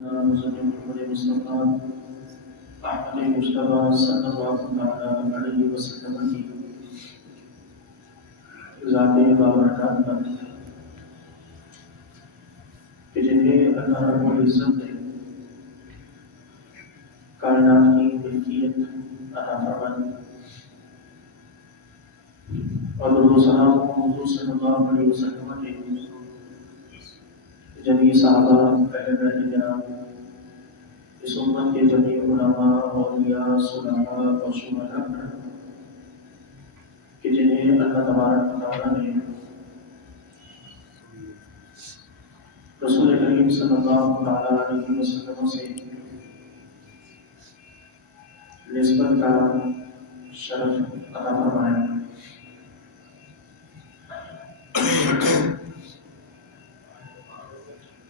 وسلم محمد مصطفى احمد مجتبى صلی اللہ تعالی علیہ وسلم کی ذات بابرکات پر کہ جنہیں اللہ رب العزت نے کائنات کی ملکیت عطا فرمائی اور درود و سلام حضور صلی اللہ علیہ وسلم کے جمیع صحابہ اہل بیت کرام اس امت کے جمیع علماء اولیاء صلحاء اور شہداء پر کہ جنہیں اللہ تبارک و تعالیٰ نے رسول کریم صلی اللہ علیہ وسلم سے نسبت کا شرف عطا فرمایا۔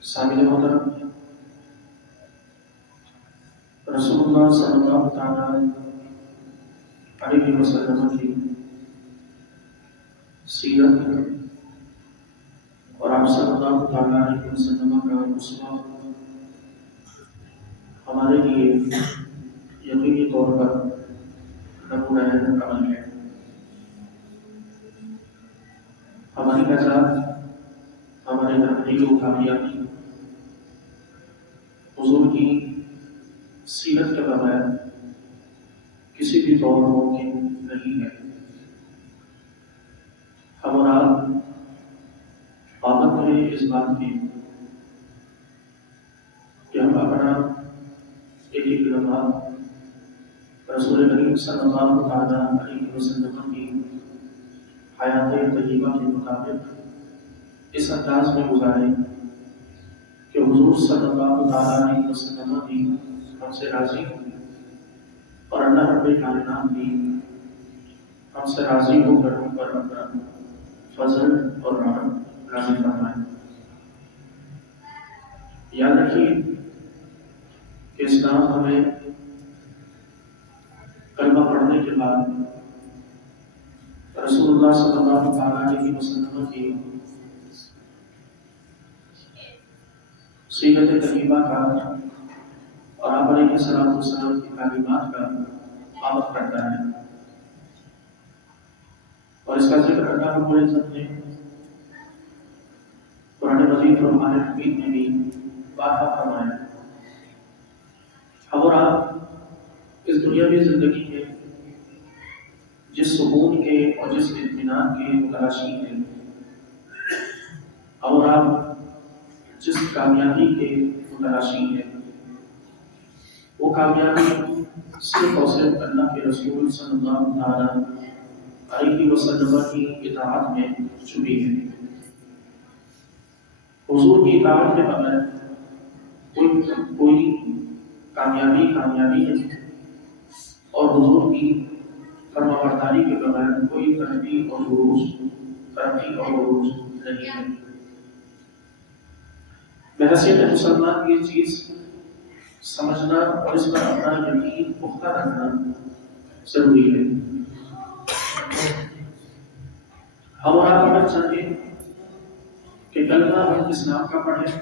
سامعین محترم، رسول اللہ صلی اللہ علیہ وسلم کی سیرت اور آپ صلی اللہ علیہ وسلم کا اسوہ ہمارے لیے یقینی طور پر نمونہ عمل ہے۔ ہماری نجات، ہماری تحریک و کامیابی حضور کی سیرت کے بغیر کسی بھی طور ممکن نہیں ہے۔ ہم اور آپ پابند ہیں اس بات کی کہ ہم اپنا ایک ایک لمحہ رسول کریم صلی اللہ علیہ وسلم کی حیات طیبہ کے مطابق اس انداز میں گزاریں کہ حضور صلی اللہ علیہ وسلم بھی ہم سے راضی ہوں اور اللہ رب کائنات بھی ہم سے راضی ہو کر ہم پر اپنا فضل اور رحمت نازل فرمائے۔ یاد رکھیے کہ اسلام ہمیں کلمہ پڑھنے کے بعد رسول اللہ صلی اللہ علیہ وسلم کی سیرت طیبہ کا اور آپ علیہ السلام کی تعلیمات کا پابند کرتا ہے، اور اس کا ذکر اللہ رب العزت نے قرآن مجید اور قرآن حکیم میں بھی بارہا فرمایا۔ ہم اور آپ اس دنیاوی زندگی کے جس سکون کے اور جس اطمینان کے متلاشی ہیں، ہم اور آپ جس کامیابی کے متلاشی ہیں، وہ کامیابی صرف اور صرف اللہ کے رسول صلی اللہ علیہ وسلم کی اطاعت میں چھپی ہے۔ حضور کی اطاعت کے بغیر کوئی کامیابی نہیں، اور حضور کی فرمانبرداری کے بغیر کوئی ترقی اور عروج نہیں ہے۔ بحیثیت مسلمان یہ چیز سمجھنا اور اس پر اپنا یقین پختہ رکھنا ضروری ہے۔ ہم اور آپ اگر چاہیں کہ کلمہ ہم اسلام کا پڑھیں،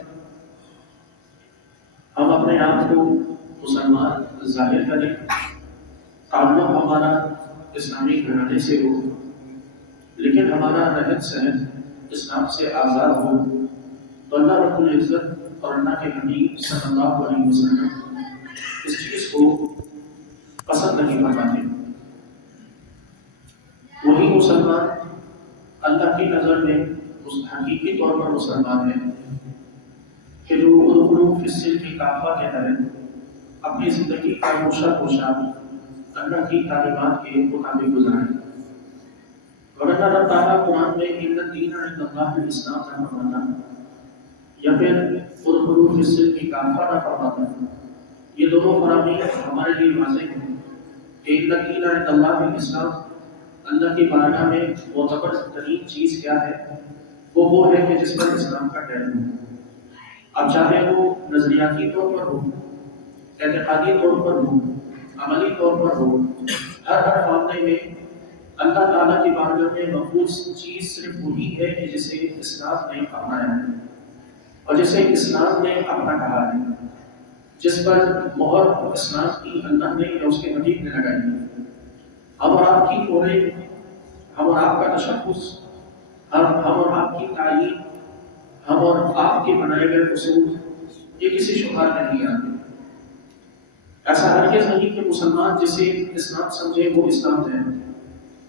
ہم اپنے آپ کو مسلمان ظاہر کریں، تعلق ہمارا اسلامی گھرانے سے ہو، لیکن ہمارا رہن سہن اسلام سے آزاد ہو، تو اللہ رب العزت اور اللہ کے حبیب صلی اللہ علیہ وسلم اس چیز کو پسند نہیں فرماتے۔ وہی مسلمان اللہ کی نظر میں حقیقی طور پر مسلمان ہے کہ جو ادخلوا فی السلم کافہ کے تحت اپنی زندگی کا گوشہ اللہ کی تعلیمات کے مطابق گزارے۔ ورنہ اللہ تعالیٰ قرآن میں ان الدین عند اللہ الاسلام نہ فرماتا یا پھر ادخلوا فی السلم کافہ نہ فرماتا، یہ دونوں فراہمی ہمارے لیے واضح ہیں کہ ان الدین عند اللہ الاسلام، اللہ کی بارگاہ میں معتبر ترین چیز کیا ہے؟ وہ ہے کہ جس پر اسلام کا ٹہل ہو۔ اب چاہے وہ نظریاتی طور پر ہو، اعتقادی طور پر ہو، عملی طور پر ہو، ہر معاملے میں اللہ تعالیٰ کی بارگاہ میں مقبول چیز صرف وہی ہے کہ جسے اسلام نے اپنایا ہے اور جسے اسلام نے اپنا کہا ہے۔ جس پر مہر اسلام کی اللہ نے یا اس کے حبیب نے لگائی، ہم اور آپ کی قولیں، ہم اور آپ کا تشخص، ہم اور آپ کی تعلیم، ہم اور آپ کے بنائے گئے اصول، یہ کسی شبہات میں نہیں آتے۔ ایسا ہرگز نہیں کہ مسلمان جسے اسلام سمجھے وہ اسلام ہے،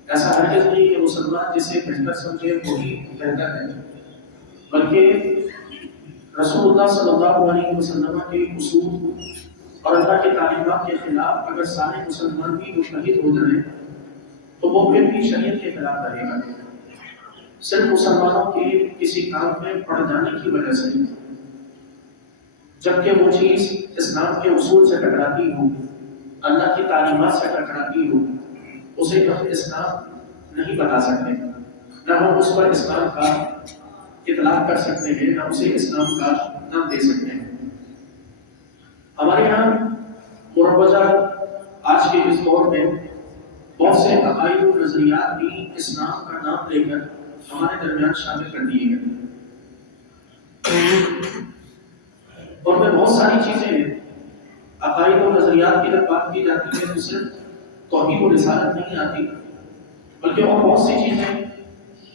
ایسا ہرگز نہیں کہ مسلمان جسے بہتر سمجھے وہی بہتر ہے، بلکہ رسول اللہ صلی اللہ علیہ وسلم کے اصول اور اللہ کے تعلیمات کے خلاف اگر سارے مسلمان بھی متحد ہو جائیں تو وہ پھر بھی شریعت کے خلاف رہے گا، صرف مسلمانوں کے کسی کام میں پڑ جانے کی وجہ سے، جبکہ وہ چیز اسلام کے اصول سے ٹکراتی ہو، اللہ کی تعلیمات سے ٹکراتی ہو، اسے ہم اسلام نہیں بتا سکتے، نہ ہم اس پر اسلام کا اطلاق کر سکتے ہیں، نہ اسے اسلام کا نام دے سکتے ہیں۔ ہمارے یہاں مروجہ آج کے اس دور میں بہت سے عقائد و نظریات بھی اسلام کا نام لے کر ہمارے درمیان شامل کر دیے گئے، اور میں بہت ساری چیزیں ہیں عقائد و نظریات کی جب بات کی جاتی ہے تو صرف توحید و رسالت نہیں آتی، بلکہ اور بہت سی چیزیں،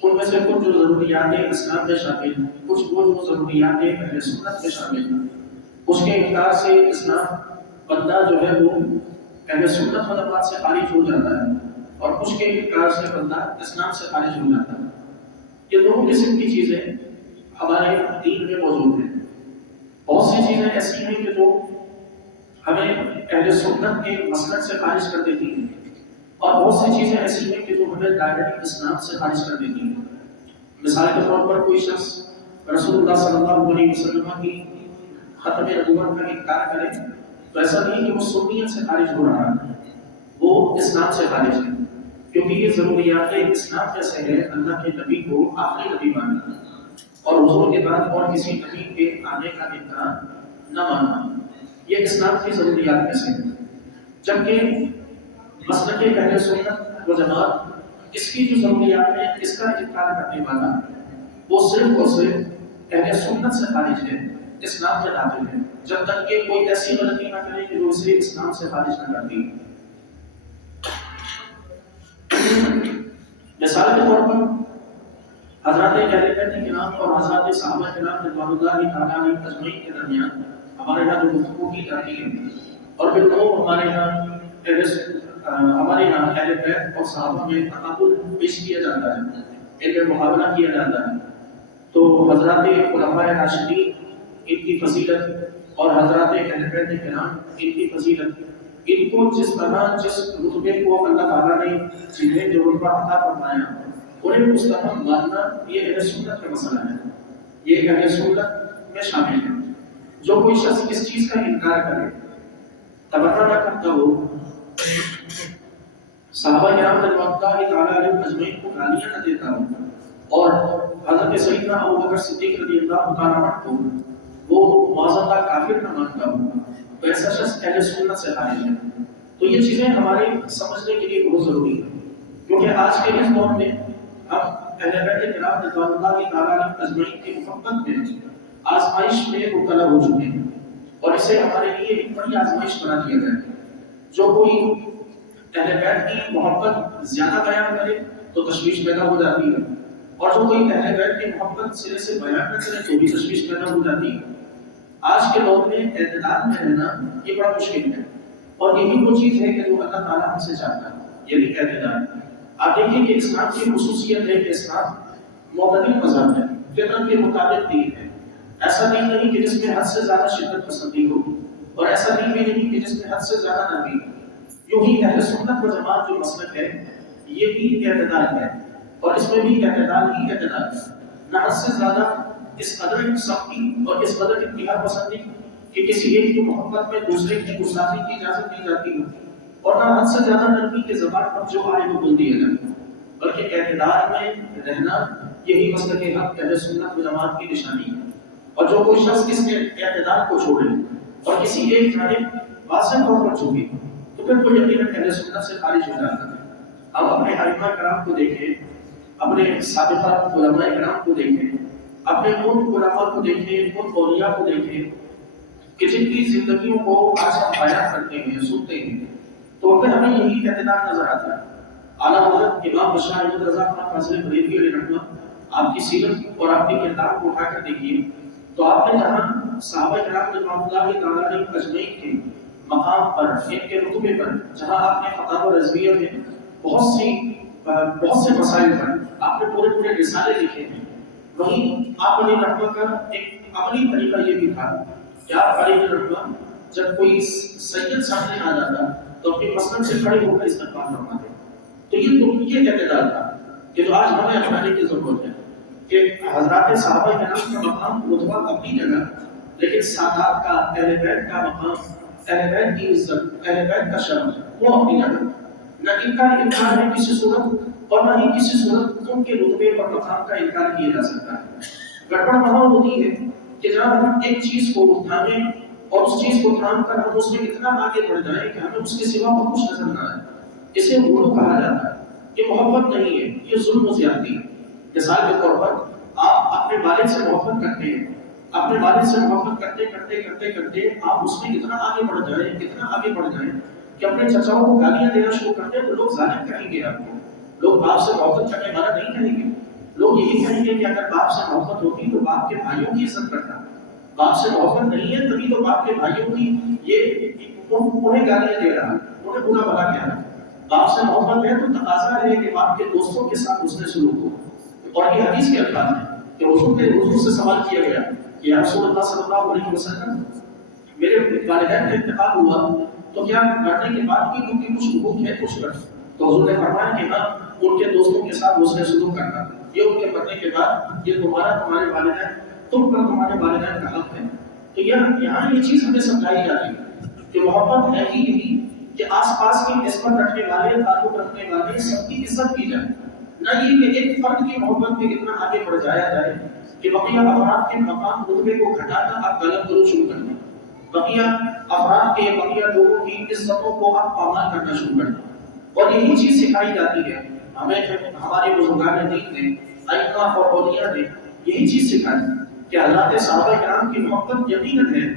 ان میں سے کچھ جو ضروریات اسلام میں شامل ہیں، کچھ وہ جو ضروریات اہل سنت میں شامل ہیں، اس کے انکار سے اسلام بندہ جو ہے وہ اہل سنت والجماعت سے خارج ہو جاتا ہے، اور کچھ کے انکار سے بندہ اسلام سے خارج ہو جاتا ہے۔ یہ دونوں قسم کی چیزیں ہمارے دین میں موجود ہیں۔ بہت سی چیزیں ایسی ہیں کہ جو ہمیں اہل سنت کے مسلک سے خارج کر دیتی ہیں، اور بہت سی چیزیں ایسی ہیں کہ جو ہمیں دائرہ اسلام سے خارج کر دیتی ہیں۔ مثال کے طور پر کوئی شخص رسول اللہ صلی اللہ علیہ وسلم کی ختم نبوت کا انکار کرے تو ایسا نہیں کہ وہ سنیت سے خارج ہو رہا ہے، وہ اسلام سے خارج ہے، کیونکہ یہ ضروریات اسلام میں سے ہے اللہ کے نبی کو آخری نبی ماننا، اور حضور کے بعد اور کسی نبی کے آنے کا انکار نہ ماننا، یہ اسلام کی ضروریات میں سے ہے۔ جبکہ مسلک اہل سنت و جماعت اس کی جو ضروریات ہے اس کا انکار کرنے والا وہ صرف اور صرف اہل سنت سے خارج ہے، اسلام میں داخل ہے، جب تک کہ کوئی ایسی غلطی نہ کرے کہ جو اسے اسلام سے خارج نہ کرتی۔ مثال کے طور پر حضرات اہل بیت کرام اور حضرات صحابہ کرام رضوان اللہ تعالیٰ علیہم اجمعین کے درمیان ہمارے یہاں جو گفتگو کی جاتی ہے، اور بالخصوص ہمارے یہاں اہل بیت اور صحابہ میں تقابل پیش کیا جاتا ہے، ان میں مقابلہ کیا جاتا ہے، تو حضرات خلفاء راشدین ان کی فضیلت اور حضرات اہل بیت کرام ان کی فضیلت، ان کو جس طرح جس رتبے کو اللہ تعالیٰ نے جنہیں جو رتبہ عطا فرمایا انہیں مستحب ماننا، یہ اہل سنت کا مسئلہ ہے، یہ اہل سنت میں شامل ہے۔ جو کوئی شخص اس چیز کا انکار کرے، تبرہ نہ کرتا ہو، صحابہ کرام رضوان اللہ تعالیٰ علیہم اجمعین کو گالیاں نہ دیتا ہو، اور حضرت سیدنا ابوبکر صدیق رضی اللہ تعالیٰ عنہ کو وہ معاذ اللہ کافر نہ مانتا ہو، تو ایسا شخص اہل سنت سے خارج ہے۔ تو یہ چیزیں ہمارے سمجھنے کے لیے بہت ضروری ہے، کیونکہ آج کے اس دور میں ہم اہل بیت کرام رضوان اللہ تعالیٰ علیہم اجمعین کی محبت میں آزمائش میں مبتلا ہو چکے ہیں، اور اسے ہمارے لیے ایک بڑی آزمائش بنا دیا گیا ہے۔ جو کوئی اہل بیت کی محبت زیادہ بیان کرے تو تشویش پیدا ہو جاتی ہے، اور جو کوئی اہل بیت کی محبت سرے سے بیان نہ کرے تو بھی تشویش پیدا ہو جاتی ہے۔ آج کے دور میں اعتدال میں رہنا یہ بڑا مشکل ہے، اور یہی وہ چیز ہے کہ جو اللہ تعالیٰ ہم سے چاہتا ہے، یہ بھی اعتدال۔ آپ دیکھیں کہ اسلام کی خصوصیت ہے کہ اسلام معتدل مذہب ہے، فطرت کے مطابق دین ہے، ایسا دین نہیں کہ جس میں حد سے زیادہ شدت پسندی ہو، اور ایسا دین بھی نہیں کہ جس میں حد سے زیادہ نرمی ہو۔ یوں ہی اہل سنت و جماعت جو مسلک ہے یہ بھی اعتدال ہے، اور اس میں بھی اعتدال ہی اعتدال ہے، نہ حد سے زیادہ اس قدر سختی اور اس قدر انتہا پسندی کہ کسی ایک کی محبت میں دوسرے کی گستاخی کی اجازت دی جاتی ہو، اور نہ حد سے زیادہ نرمی کے زبان پر جو آئے وہ بول دیا جائے، بلکہ اعتدال میں رہنا یہی مسلک حق اہل سنت و جماعت کی نشانی ہے۔ اور جو کوئی شخص اس کے اعتدال کو چھوڑے اور کسی ایک جانب واضح طور پر جھکے تو پھر وہ یقیناً اہل سنت سے خارج ہو جاتا ہے۔ اب اپنے ائمہ کرام کو دیکھیں، اپنے سابقہ علماء کرام کو دیکھیں، اپنے ان علماء کو دیکھیں، ان اولیاء کو دیکھیں، کہ جن کی زندگیوں کو آج ہم بیان کرتے ہیں سنتے ہیں تو اگر ہمیں یہی اعتدال نظر آتا ہے. اعلیٰ حضرت امام بشار احمد رضا خان فاضل بریلوی علیہ رحمۃ آپ کی سیرت اور آپ کی کردار کو اٹھا کر دیکھیے تو آپ نے جہاں صحابہ کرام رضوان اللہ تعالیٰ علیہ اجمعین کے مقام پر ان کے رتبے پر جہاں آپ نے فتاوی رضویہ میں بہت سے مسائل پر آپ نے پورے رسالے لکھے ہیں، وہیں آپ علیہ رحمہ کا ایک عملی طریقہ یہ بھی تھا کہ آپ علیہ رحمہ جب کوئی سید سامنے آ جاتا تو اپنی مسند سے کھڑے ہو کر استقبال فرماتے. تو یہ اعتدال تھا کہ جو آج ہمیں اپنانے کی ضرورت ہے کہ حضرات صحابہ کرام کا مقام رتبہ اپنی جگہ، لیکن سادات کا اہل بیت کا مقام، اہل بیت کی عزت، اہل بیت کا شرف وہ اپنی جگہ. نہ ان کا انکار ہے کسی صورت اور نہ ہی کسی صورت ان کے رتبے اور مقام کا انکار کیا جا سکتا ہے. گڑبڑ وہاں ہوتی ہے کہ جہاں ہم ایک چیز کو تھامیں اور اس چیز کو تھام کر ہم اس میں اتنا آگے بڑھ جائیں کہ ہمیں اس کے سوا اور کچھ نظر نہ آئے. اسے غلو کہا جاتا ہے. یہ محبت نہیں ہے، یہ ظلم و زیادتی ہے. مثال کے طور پر آپ اپنے والد سے محبت کرتے ہیں، اپنے والد سے محبت کرتے آپ اس میں اتنا آگے بڑھ جائیں کہ اپنے چچاؤں کو گالیاں دینا شروع کر دیں تو لوگ ظالم کہیں گے. آپ کو لوگ باپ سے محبت کرنے والا نہیں کہیں گے. لوگ یہی کہیں گے کہ اگر باپ سے محبت ہوتی تو باپ کے بھائیوں کی عزت کرتا. باپ سے محبت نہیں ہے تبھی تو باپ کے بھائیوں کی انہیں گالیاں دے رہا، انہیں برا بھلا کہہ رہا. باپ سے محبت ہے تو تقاضا ہے کہ باپ کے دوستوں کے ساتھ اس نے سلوک ہو. اور یہ حدیث کے الفاظ ہیں کہ حضور سے سوال کیا گیا کہ یا رسول اللہ صلی اللہ علیہ وسلم میرے والدین کا انتقال ہوا تو کیا مرنے کے بعد بھی ان کی کچھ حقوق ہے کچھ پر؟ تو حضور نے فرمایا کہ ہاں ان کے دوستوں کے ساتھ اس نے سلوک کرنا، یہ ان کے مرنے کے بعد یہ تمہارے والدین تم پر تمہارے والدین کا حق ہے. تو یہاں یہ چیز ہمیں سمجھائی جا رہی ہے کہ محبت ہے ہی یہی کہ آس پاس کی نسبت رکھنے والے، تعلق رکھنے والے سب کی عزت کی جائے، نہ یہ کہ ایک فرد کی محبت میں اتنا آگے بڑھ جایا جائے کہ بقیہ افراد کے مقام رتبے کو گھٹا کر آپ غلط کرو شروع کر دیں، بقیہ افراد کے بقیہ لوگوں کی عزتوں کو آپ پامال کرنا شروع کر دیں. اور یہی چیز سکھائی جاتی ہے ہمیں. ہمارے بزرگان دین نے، ائمہ اور اولیاء نے یہی چیز سکھائی کہ حضرات صحابہ کرام کی محبت یقیناً ہے،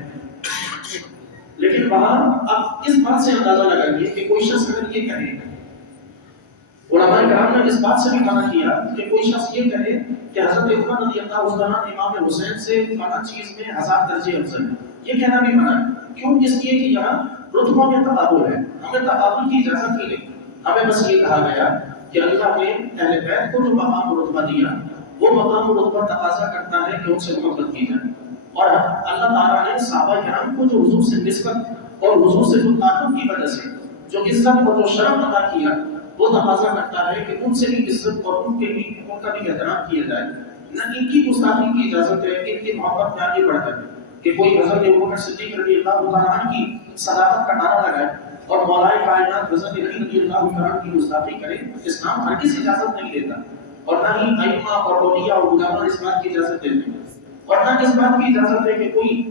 لیکن وہاں اب اس بات سے اندازہ لگائیے کہ کوئی شخص اگر یہ کہے، علماء کرام نے اس بات سے بھی منع کیا کہ کوئی شخص یہ کہے کہ حضرت عمر رضی اللہ عنہ امام حسین سے فلاں چیز میں 1000 درجے افضل ہے. یہ کہنا بھی منع ہے. کیوں؟ اس لیے کہ یہاں رتبوں میں تقابل ہے، ہمیں تقابل کی اجازت نہیں ہے. ہمیں بس یہ کہا گیا کہ اللہ نے اہل بیت کو جو مقام و رتبہ دیا وہ مقام و رتبہ تقاضا کرتا ہے کہ ان سے محبت کی جائے. اور اللہ تعالیٰ نے صحابہ کرام کو جو حضور سے نسبت اور حضور سے جو تعلق کی وجہ سے جو عزت اور جو شرف عطا کیا وہ تقاضا کرتا ہے کہ ان سے بھی عزت اور ان کا بھی احترام کیا جائے. نہ ان کی گستاخی کی اجازت ہے، ان کی محبت میں آگے بڑھ جائے کہ کوئی حضرت ابوبکر صدیق رضی اللہ عنہ کی صداقت کا نعرہ لگائے اور مولائے کائنات حضرت علی رضی اللہ عنہ کی گستاخی کرے. اسلام ہرگز اجازت نہیں دیتا اور نہ ہی ائمہ اور اولیاء اور علماء اس بات کی اجازت دیتے ہیں. اور نہ اس بات کی اجازت ہے کہ کوئی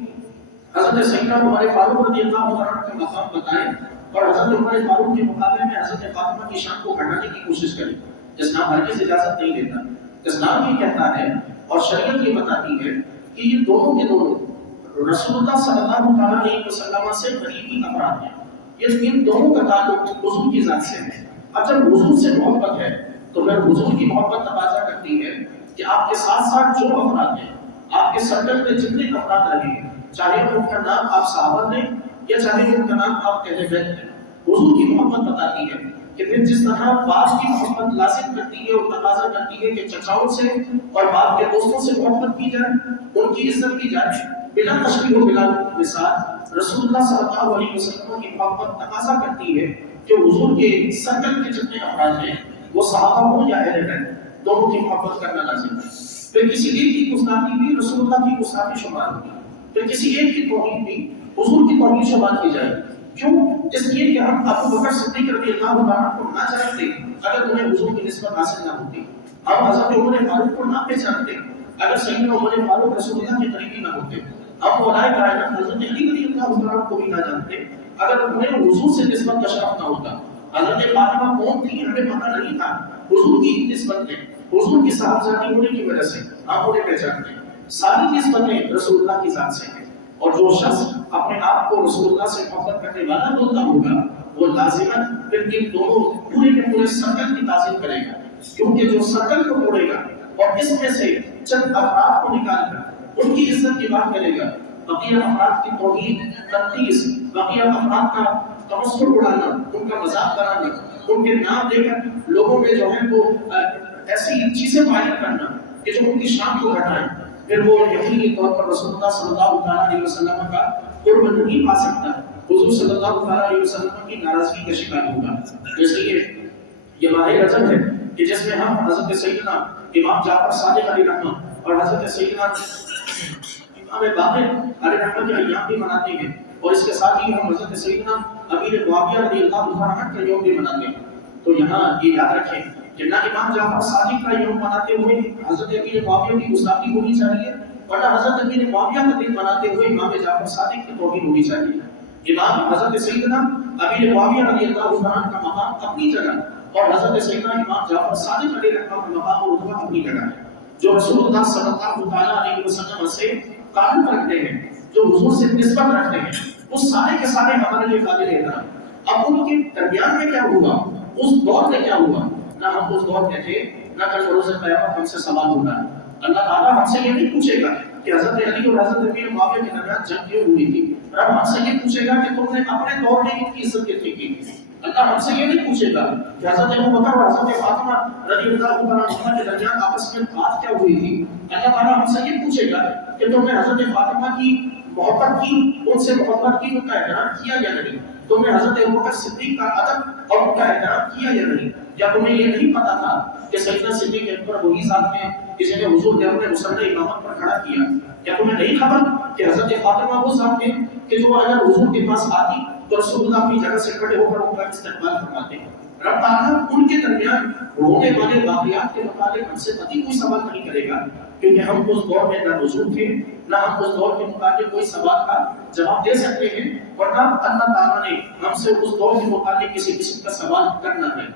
حضرت سیدنا عمر فاروق رضی اللہ عنہ کا مقام بتائے اور حضرت عمر فاروق کے مقابلے میں حضرت فاطمہ کی شان کو گھٹانے کی کوشش کرے. اسلام ہرگز اجازت نہیں دیتا. اسلام یہ کہتا ہے اور شریعت یہ بتاتی ہے کہ یہ دونوں کے دونوں رسول اللہ صلی اللہ علیہ وسلم سے قریبی افراد ہیں. یہ ان دونوں کا تعلق حضور کی ذات سے ہے. اب جب حضور سے محبت ہے تو پھر حضور کی محبت تقاضا کرتی ہے کہ آپ کے ساتھ ساتھ جو افراد ہیں، آپ کے سرکل میں جتنے افراد رہے ہیں، چاہے ان کا نام آپ صحابہ لیں یا چاہے ان کا نام آپ اہل بیت لیں، حضور کی محبت بتاتی ہے کہ پھر جس طرح باپ کی محبت لازم کرتی ہے اور تقاضا کرتی ہے کہ چچاؤں سے اور باپ کے دوستوں سے محبت کی جائے، ان کی عزت کی جائے بلا تشبیہ و بلا مثال، رسول اللہ صلی اللہ علیہ وسلم کی محبت تقاضا کرتی ہے کہ حضور کے سرکل کے جتنے افراد ہیں وہ صحابہ ہوں یا اہل بیت، دونوں کی محبت کرنا لازم ہے. پھر کسی ایک کی گستاخی بھی رسول اللہ کی گستاخی شمار ہوگی، پھر کسی ایک کی توہین بھی حضور کی توہین شمار کی جائے. کیوں؟ اس لیے کہ ہم ابو بکر صدیق رضی اللہ عنہ کو نہ جانتے اگر انہیں حضور کی نسبت حاصل نہ ہوتی، ہم حضرت عمر فاروق کو نہ پہچانتے اگر سیدنا عمر فاروق رسول اللہ کے قریبی نہ ہوتے، ہم مولائے کائنات حضرت علی رضی اللہ عنہ کو بھی نہ جانتے اگر انہیں حضور سے نسبت کا شرف نہ ہوتا. حضرت فاطمہ کون تھی ہمیں پتہ نہیں تھا، حضور کی نسبت میں حضور کی صاحبزادی ہونے کی وجہ سے ہم انہیں پہچانتے. ساری نسبتیں رسول اللہ کی ذات سے ہیں اور جو شخص اپنے آپ کو رسول اللہ سے محبت کرنے والا بولتا ہوگا وہ لازماً پھر ان دونوں پورے کے پورے سرکل کی تعظیم کرے گا، کیونکہ جو سرکل کو توڑے گا اور اس میں سے چند افراد کو نکال کر ان کی عزت کی بات کرے گا، بقیہ افراد کی توہین تنقیص، بقیہ افراد کا تمسخر اڑانا، ان کا مذاق بنانا، ان کے نام لے کر لوگوں میں جو ہے وہ ایسی چیزیں پائید کرنا کہ جو ان کی شان کو گھٹائیں، پھر وہ یقینی طور پر رسول اللہ صلی اللہ علیہ وسلم کا قرب نہیں پا سکتا، حضور صلی اللہ علیہ وسلم کی ناراضگی کا شکار ہوگا۔ اس لیے یہ ماہ رجب ہے کہ جس میں ہم حضرت سیدنا امام جعفر صادق علیہ رحمہ اور حضرت سیدنا امام باقر علیہ رحمہ کے ایام بھی مناتے ہیں، اور اس کے ساتھ ہی ہم حضرت سیدنا امیر معاویہ رضی اللہ عنہ کا یوم بھی مناتے ہیں۔ تو یہاں یہ یاد رکھیں کہ نہ امام جعفر صادق کا یوم مناتے ہوئے حضرت امیر معاویہ کی گستاخی ہونی چاہیے، اور نہ حضرت امیر معاویہ کا دن مناتے ہوئے امام جعفر صادق کی توہین ہونی چاہیے۔ امام حضرت سیدنا امیر معاویہ رضی اللہ عنہ کا مقام اپنی جگہ، اور حضرت سیدنا امام جعفر صادق علیہ رحمہ کا مقام اور رتبہ اپنی جگہ ہے۔ جو رسول اللہ صلی اللہ علیہ وسلم سے تعلق رکھتے ہیں، جو حضور سے نسبت رکھتے ہیں، وہ سارے کے سارے ہمارے لیے قابل احترام۔ اب ان کے درمیان میں کیا ہوا، اس دور میں کیا ہوا، نہ ہم اس دور میں تھے، نہ کل بروز قیامت ہم سے سوال ہوگا۔ اللہ تعالیٰ ہم سے یہ نہیں پوچھے گا کہ حضرت علی اور حضرت امیر معاویہ کے درمیان جنگ کیوں ہوئی تھی، رب ہم سے یہ پوچھے گا کہ تم نے اپنے دور میں ان کی عزت کتنی کی۔ اللہ ہم سے یہ نہیں پوچھے گا کہ حضرت ابوبکر اور حضرت فاطمہ رضی اللہ عنہما کے درمیان آپس میں بات کیا ہوئی تھی۔ اللہ تعالیٰ ہم سے یہ پوچھے گا کہ تم نے حضرت فاطمہ کی محبت کی، ان سے محبت کی، ان کا احترام کیا یا نہیں، تم نے حضرت ابوبکر صدیق کا ادب اور ان کا احترام کیا یا نہیں، یا تمہیں یہ نہیں پتا تھا کہ سیدنا صدیق اکبر وہی ذات ہیں جسے نے حضور نے اپنے مصلی امامت پر کھڑا کیا، کیا تمہیں نہیں خبر کہ حضرت فاطمہ وہ ذات ہیں کہ جو اگر حضور کے پاس آتی تو رسول اللہ اپنی جگہ سے کھڑے ہو کر ان کا استقبال فرماتے ہیں۔ رب تعالیٰ ان کے درمیان ہونے والے واقعات کے متعلق ہم سے کبھی کوئی سوال نہیں کرے گا، کیونکہ ہم اس دور میں نہ موجود تھے، نہ ہم اس دور کے متعلق کوئی سوال کا جواب دے سکتے ہیں، اور نہ اللہ تعالیٰ نے ہم سے اس دور کے متعلق کسی قسم کا سوال کرنا ہے۔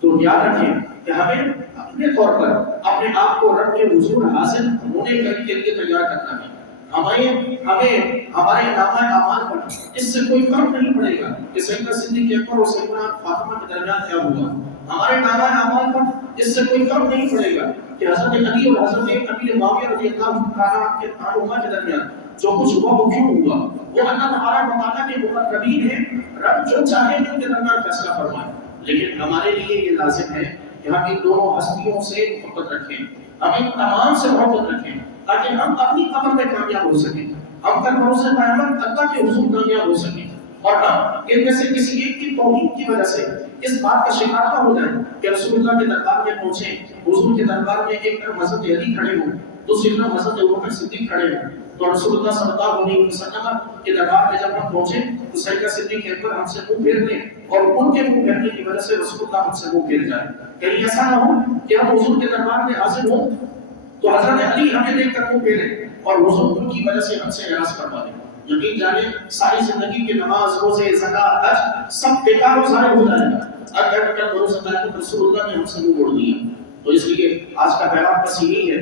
تو یاد رکھیں کہ ہمیں اپنے طور پر اپنے آپ کو رب کے حضور حاضر ہونے کے لیے تیار کرنا ہے۔ ہمیں ہمارے نامہ اعمال پر اس سے کوئی فرق نہیں پڑے گا کہ سیدنا صدیق اکبر اور سیدنا فاطمہ کے درمیان کیا ہوا، ہمارے نامہ اعمال پر اس سے کوئی فرق نہیں پڑے گا کہ حضرت علی اور حضرت امیر معاویہ رضی اللہ عنہما کے درمیان جو کچھ ہوا وہ کیوں ہوا، وہ اللہ تبارک و تعالیٰ کے مقربین ہیں، رب جو چاہے ان کے درمیان فیصلہ فرمائے۔ لیکن ہمارے لیے یہ لازم ہے کہ ہم ان دونوں ہستیوں سے محبت رکھیں، ہم ان تمام سے محبت رکھیں، تاکہ ہم اپنی قبر میں کامیاب ہو سکیں، ہم کل بروز قیامت اللہ کے حضور کامیاب ہو سکیں، اور ہم ان میں سے کسی ایک کی توہین کی وجہ سے اس بات کا شکار نہ ہو جائیں کہ رسول اللہ کے دربار میں پہنچیں، حضور کے دربار میں ایک طرف حضرت علی کھڑے ہوں، دوسری طرف حضرت ابوبکر صدیق کھڑے ہوں، تو رسول اللہ صلی اللہ علیہ وسلم کے دربار میں جب ہم پہنچے تو سیدنا صدیق اکبر ہم سے منہ پھیر لیں، اور ان کے منہ پھیرنے کی وجہ سے رسول اللہ ہم سے منہ پھیر جائے۔ کہیں ایسا نہ ہو کہ ہم حضور کے دربار میں حاضر ہوں تو حضرت علی ہمیں دیکھ کر منہ پھیریں اور حضور ان کی وجہ سے ہم سے اعراض فرما دیں۔ یقین جانے ساری زندگی کے نماز، روزے، زکات، حج سب بیکار و ضائع ہو جائے گا اگر بروز قیامت رسول اللہ نے ہم سے منہ موڑ دیا۔ تو اس لیے آج کا پیغام بس یہی ہے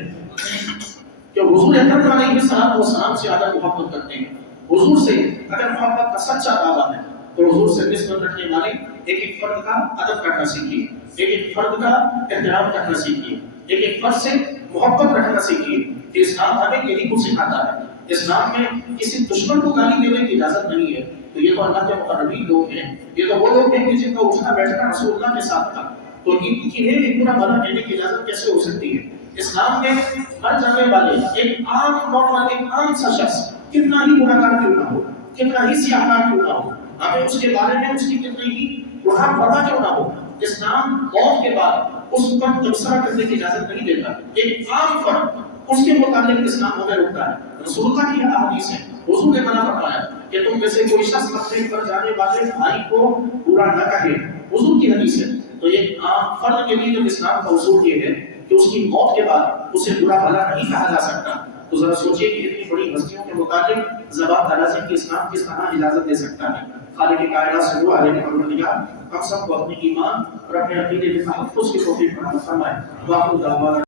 کہ حضور اکرم علیہ السلام سے اگر محبت کرتے ہیں، حضور سے اگر محبت کا سچا دعویٰ ہے تو حضور سے نسبت رکھنے والے ایک ایک فرد کا ادب کرنا سیکھیے، ایک ایک فرد کا احترام کرنا سیکھیے، ایک ایک فرد سے محبت رکھنا سیکھیے، کہ اسلام ہمیں یہی کچھ سکھاتا ہے۔ اسلام میں کسی دشمن کو گالی دینے کی اجازت نہیں ہے، تو یہ تو اللہ کے مقربین لوگ ہیں، یہ تو وہ لوگ ہیں جن کا اٹھنا بیٹھنا رسول اللہ کے ساتھ تھا، تو انہیں ایک برا بھلا کہنے کی اجازت کیسے ہو سکتی ہے؟ اسلام میں ہر جانے والے ایک عام نارمل ایک عام سا شخص کتنا ہی گناہگار کیوں نہ ہو، کتنا ہی سیاہکار کیوں نہ ہو، ہمیں اس کے بارے میں اس کی کتنی ہی گناہ پتا کیوں نہ ہو، اسلام موت کے بعد اس پر تبصرہ کرنے کی اجازت نہیں دیتا۔ ایک عام فرد اس کے متعلق اسلام ہمیں روکتا ہے۔ رسول اللہ کی حدیث ہے، حضور نے منع فرمایا کہ تم میں سے کوئی شخص اپنے پر جانے والے بھائی کو برا نہ کہے، حضور کی حدیث ہے۔ تو ایک عام فرد کے لیے جو اسلام کا اصول یہ ہے کہ اس کی موت کے بعد اسے برا بھلا نہیں کہا جا سکتا۔ تو ذرا سوچئے کہ اتنی بڑی ہستیوں کے متعلق زبان درازی کی اسلام کس طرح اجازت دے سکتا ہے۔ خالق کائنات سے دعا ہے کہ پروردگار ہم سب کو اپنے ایمان اور اپنے عقیدے کے تحفظ کی توفیق عطا فرمائے۔ وآخر دعوانا